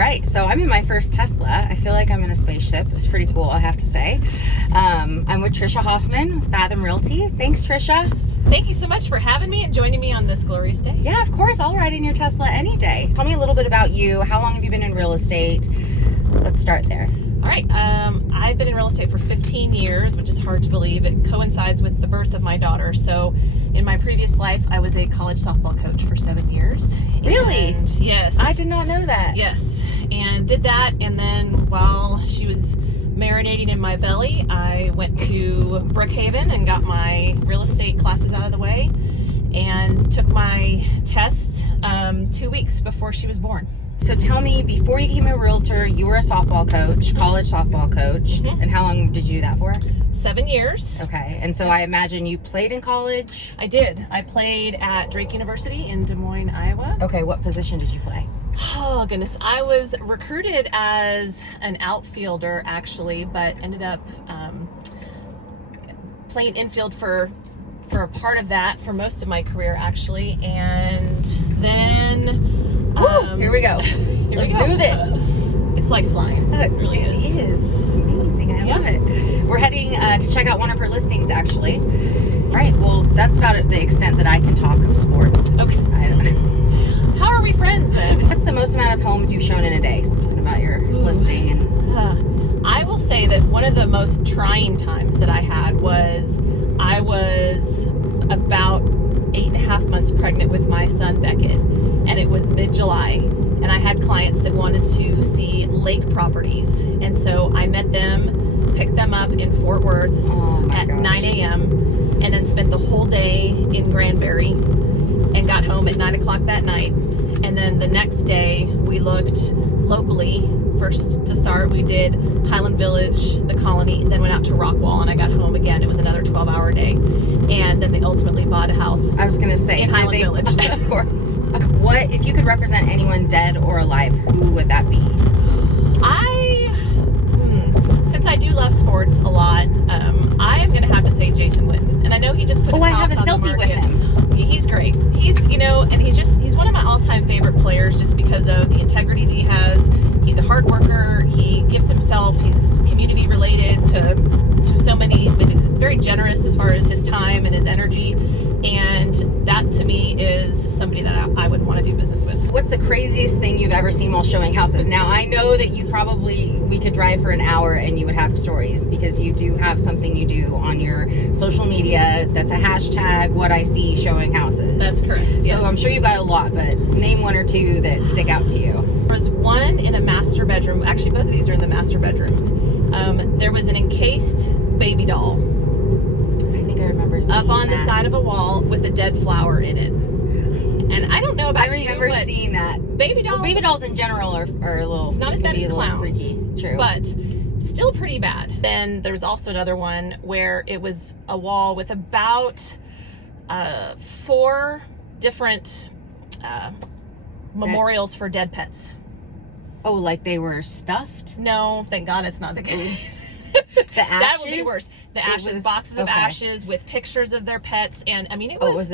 right, so I'm in my first Tesla. I feel like I'm in a spaceship. It's pretty cool, I have to say. I'm with Tricia Hoffmann with Fathom Realty. Thanks, Tricia. Thank you so much for having me and joining me on this glorious day. Yeah, of course. I'll ride in your Tesla any day. Tell me a little bit about you. How long have you been in real estate? Let's start there. All right. I've been in real estate for 15 years, which is hard to believe. It coincides with the birth of my daughter. So in my previous life, I was a college softball coach for 7 years. Really? And yes. I did not know that. Yes. And did that. And then while she was marinating in my belly, I went to Brookhaven and got my real estate classes out of the way and took my test 2 weeks before she was born. So tell me, before you became a realtor, you were a softball coach, college softball coach. Mm-hmm. And how long did you do that for? 7 years. Okay. And so I imagine you played in college? I did. I played at Drake University in Des Moines, Iowa. Okay. What position did you play? Oh, goodness. I was recruited as an outfielder, actually, but ended up playing infield for a part of that for most of my career, actually. And then... here we go. Let's do this. It's like flying. It really is. It is. It's amazing. I love it. We're heading to check out one of her listings, actually. All right. Well, that's about the extent that I can talk of sports. Okay. I don't know. How are we friends then? What's the most amount of homes you've shown in a day? Something about your listing. And I will say that one of the most trying times that I had was I was about 8.5 months pregnant with my son Beckett, and it was mid-July, and I had clients that wanted to see lake properties, and so I met them, picked them up in Fort Worth at 9 a.m. and then spent the whole day in Granbury and got home at 9 o'clock that night. And then the next day we looked locally. First to start, we did Highland Village, the Colony, then went out to Rockwall, and I got home again. It was another 12-hour day. And then they ultimately bought a house. I was going to say, in Highland Village. Of course. What, if you could represent anyone dead or alive, who would that be? Since I do love sports a lot, I am going to have to say Jason Witten. And I know he just put his house on the market. I have a selfie with him. He's great. He's, and he's one of my all-time favorite players just because of the integrity that he has. He's a hard worker. He gives himself. He's community related to so many, but he's very generous as far as his time and his energy. And that to me is somebody that I would want to do business with. What's the craziest thing you've ever seen while showing houses? Now, I know that we could drive for an hour and you would have stories because you do have something you do on your social media that's a hashtag what I see showing houses. That's correct. Yes. So I'm sure you've got a lot, but name one or two that stick out to you. There was one in a master bedroom. Actually, both of these are in the master bedrooms. There was an encased baby doll. I think I remember seeing up on that. the side of a wall with a dead flower in it. And I don't know about I remember seeing that. Baby dolls. Well, baby dolls in general are a little. It's not as bad as clowns. Freaky. True. But still pretty bad. Then there was also another one where it was a wall with about 4 different memorials for dead pets. Oh, like they were stuffed? No, thank God it's not the case. The ashes? That would be worse. The ashes, boxes of ashes with pictures of their pets, and I mean it was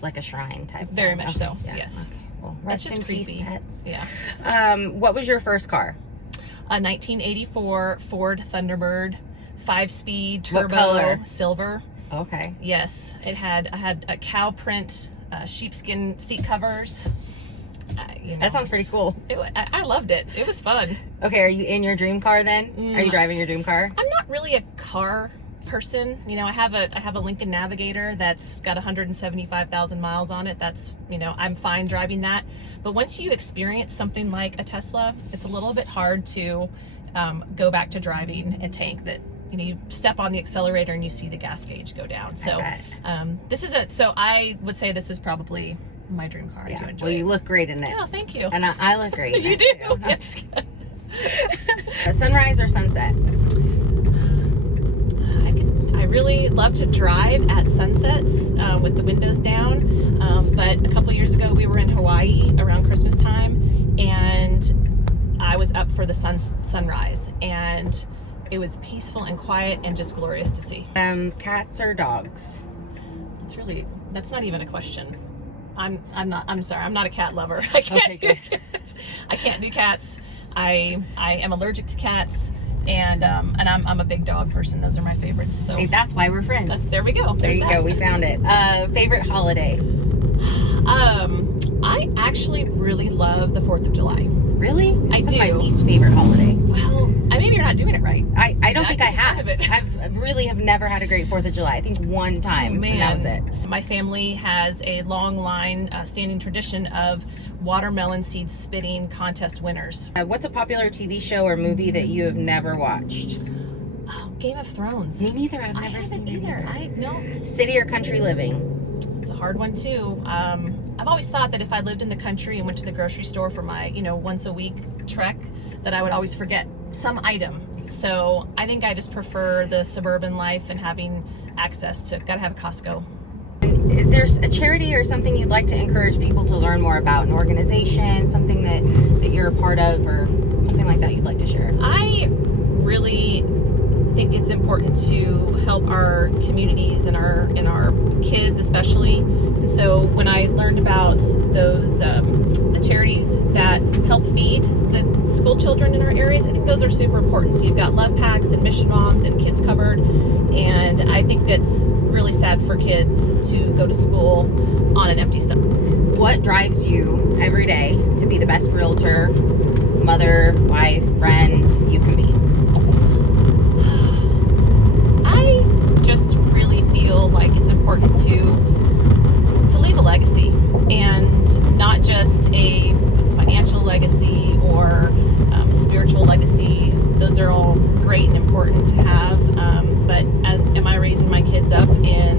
like a shrine type. Very much so. Yeah. Yes. Okay. Well, That's rest just in creepy. peace, pets. Yeah. What was your first car? A 1984 Ford Thunderbird, 5-speed turbo, What color? silver. Okay. Yes, I had a cow print sheepskin seat covers. That sounds pretty cool. I loved it. It was fun. Okay, are you in your dream car then? Are you driving your dream car? I'm not really a car person. I have a Lincoln Navigator that's got 175,000 miles on it. That's, I'm fine driving that. But once you experience something like a Tesla, it's a little bit hard to go back to driving a tank that, you step on the accelerator and you see the gas gauge go down. So so I would say this is probably my dream car. Yeah. I do enjoy Well, it. you look great in it. Oh, thank you. And I look great in You it do. too. I'm just kidding. Sunrise or sunset? I really love to drive at sunsets with the windows down. But a couple years ago, we were in Hawaii around Christmas time, and I was up for the sunrise, and it was peaceful and quiet and just glorious to see. Cats or dogs? That's not even a question. I'm sorry, I'm not a cat lover. I can't can't do cats. I am allergic to cats, and I'm a big dog person. Those are my favorites. So See, that's why we're friends. there we go. There you go. We found it. Favorite holiday? I actually really love the 4th of July. Really? I That's do. my least favorite holiday. Well, maybe you're not doing it right. I don't think I could be part have. of it. I've really have never had a great 4th of July. I think one time, and that was it. So my family has a long line, standing tradition of watermelon seed spitting contest winners. What's a popular TV show or movie that you have never watched? Oh, Game of Thrones. Me neither. I've I never haven't seen it either. No. City or country living? It's a hard one too. I've always thought that if I lived in the country and went to the grocery store for my, once a week trek, that I would always forget some item. So I think I just prefer the suburban life and having access to, gotta have a Costco. Is there a charity or something you'd like to encourage people to learn more about? An organization, something that you're a part of, or something like that you'd like to share? I really think it's important to help our communities and our kids especially. And so when I learned about those the charities that help feed the school children in our areas, I think those are super important. So you've got Love Packs and Mission Moms and Kids Covered, and I think it's really sad for kids to go to school on an empty stomach. What drives you every day to be the best realtor, mother, wife, friend you can be? I just really feel like it's important to leave a legacy, and not just a financial legacy or a spiritual legacy. Those are all great and important to have, but am I raising my kids up in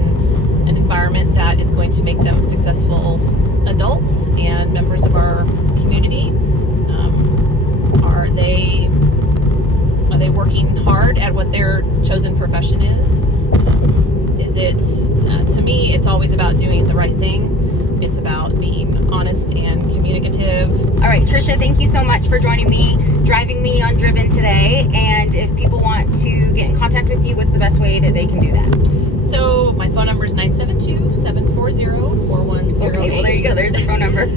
an environment that is going to make them successful adults and members of our community? Are they working hard at what their chosen profession is? Is it, to me, it's always about doing the right thing. It's about being honest and communicative. All right, Tricia, thank you so much for joining me, driving me on Driven today. And if people want to get in contact with you, what's the best way that they can do that? So my phone number is 972-740-4108. Okay, well, there you go. There's the phone number.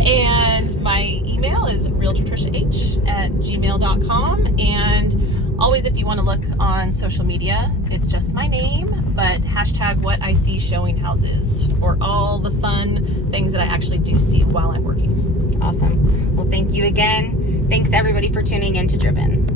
And my email is realtortriciah@gmail.com. And always, if you want to look on social media, it's just my name, but hashtag what I see showing houses for all the fun things that I actually do see while I'm working. Awesome. Well, thank you again. Thanks everybody for tuning in to Driven.